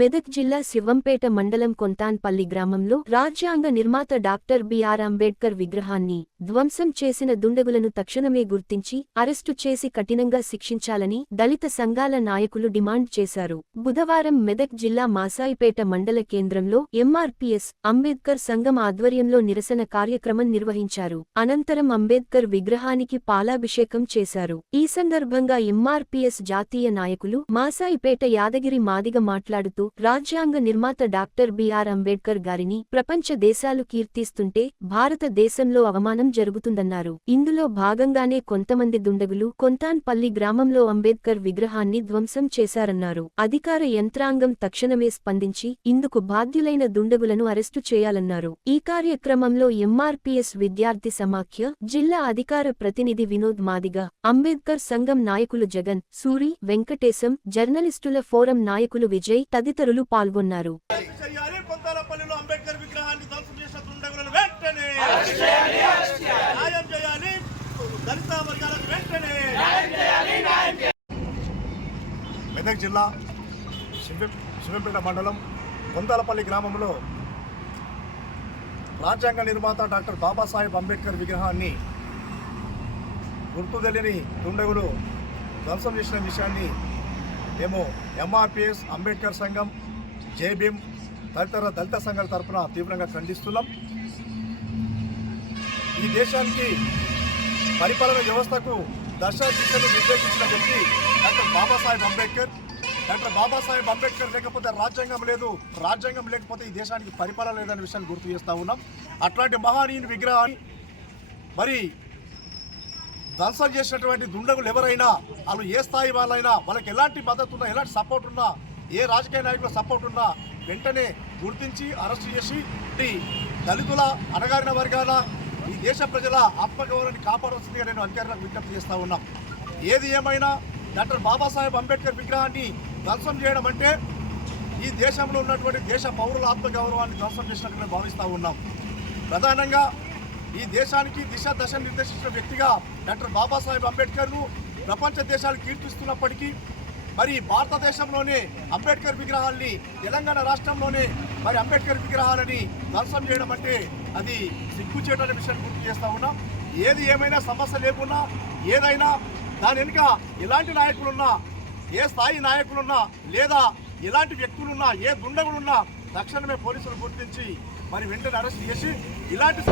మెదక్ జిల్లా శివంపేట మండలం కొంతాన్పల్లి గ్రామంలో రాజ్యాంగ నిర్మాత డాక్టర్ బిఆర్ అంబేడ్కర్ విగ్రహాన్ని ధ్వంసం చేసిన దుండగులను తక్షణమే గుర్తించి అరెస్టు చేసి కఠినంగా శిక్షించాలని దళిత సంఘాల నాయకులు డిమాండ్ చేశారు. బుధవారం మెదక్ జిల్లా మాసాయిపేట మండల కేంద్రంలో ఎంఆర్పీఎస్ అంబేద్కర్ సంఘం ఆధ్వర్యంలో నిరసన కార్యక్రమం నిర్వహించారు. అనంతరం అంబేద్కర్ విగ్రహానికి పాలాభిషేకం చేశారు. ఈ సందర్భంగా ఎంఆర్పీఎస్ జాతీయ నాయకులు మాసాయిపేట యాదగిరి మాదిగ మాట్లాడుతూ రాజ్యాంగ నిర్మాత డాక్టర్ బిఆర్ అంబేడ్కర్ గారిని ప్రపంచ దేశాలు కీర్తిస్తుంటే భారతదేశంలో అవమానం జరుగుతుందన్నారు. ఇందులో భాగంగానే కొంతమంది దుండగులు కొంతాన్పల్లి గ్రామంలో అంబేద్కర్ విగ్రహాన్ని ధ్వంసం చేశారన్నారు. అధికార యంత్రాంగం తక్షణమే స్పందించి ఇందుకు బాధ్యులైన దుండగులను అరెస్టు చేయాలన్నారు. ఈ కార్యక్రమంలో ఎంఆర్పీఎస్ విద్యార్థి సమాఖ్య జిల్లా అధికార ప్రతినిధి వినోద్ మాదిగ, అంబేద్కర్ సంఘం నాయకులు జగన్, సూరి, వెంకటేశం, జర్నలిస్టుల ఫోరం నాయకులు విజయ్ తదితరులు పాల్గొన్నారు. మెదక్ జిల్లా శివంపేట మండలం కొంతాలపల్లి గ్రామంలో రాజ్యాంగ నిర్మాత డాక్టర్ బాబాసాహెబ్ అంబేద్కర్ విగ్రహాన్ని గుర్తు తెలియని దుండగులు ధ్వంసం చేసిన విషయాన్ని మేము ఎంఆర్పీఎస్ అంబేద్కర్ సంఘం, జేబీఎం తదితర దళిత సంఘాల తరఫున తీవ్రంగా ఖండిస్తున్నాం. ఈ దేశానికి పరిపాలన వ్యవస్థకు దశదిశను నిర్దేశించిన వ్యక్తి డాక్టర్ బాబాసాహెబ్ అంబేద్కర్. డాక్టర్ బాబాసాహెబ్ అంబేద్కర్ లేకపోతే రాజ్యాంగం లేదు, రాజ్యాంగం లేకపోతే ఈ దేశానికి పరిపాలన లేదనే విషయాన్ని గుర్తు చేస్తూ ఉన్నాం. అట్లాంటి మహానీయుని విగ్రహాన్ని మరి ధ్వంసం చేసినటువంటి దుండగులు ఎవరైనా, వాళ్ళు ఏ స్థాయి వాళ్ళైనా, వాళ్ళకి ఎలాంటి మద్దతు ఉన్నా, ఎలాంటి సపోర్ట్ ఉన్నా, ఏ రాజకీయ నాయకుల సపోర్ట్ ఉన్నా వెంటనే గుర్తించి అరెస్టు చేసి దళితుల, అణగారిన వర్గాల, ఈ దేశ ప్రజల ఆత్మగౌరవాన్ని కాపాడాల్సిందిగా నేను అధికారులకు విజ్ఞప్తి చేస్తూ ఉన్నాం. ఏది ఏమైనా డాక్టర్ బాబాసాహెబ్ అంబేద్కర్ విగ్రహాన్ని ధ్వంసం చేయడం అంటే ఈ దేశంలో ఉన్నటువంటి దేశ పౌరుల ఆత్మగౌరవాన్ని ధ్వంసం చేసినట్టుగా భావిస్తూ ఉన్నాం. ప్రధానంగా ఈ దేశానికి దశ నిర్దేశించిన వ్యక్తిగా డాక్టర్ బాబాసాహెబ్ అంబేద్కర్ను ప్రపంచ దేశాలు కీర్తిస్తున్నప్పటికీ మరి భారతదేశంలోనే అంబేద్కర్ విగ్రహాల్ని, తెలంగాణ రాష్ట్రంలోనే మరి అంబేద్కర్ విగ్రహాలని ధ్వంసం చేయడం అంటే అది సిగ్గుచేటనే విషయాన్ని గుర్తు చేస్తూ ఉన్నాం. ఏది ఏమైనా సమస్య లేకున్నా, ఏదైనా దాని వెనుక ఎలాంటి నాయకులున్నా, ఏ స్థాయి నాయకులున్నా, లేదా ఎలాంటి వ్యక్తులున్నా, ఏ దుండగులున్నా తక్షణమే పోలీసులు గుర్తించి మరి వెంటనే అరెస్ట్ చేసి ఇలాంటి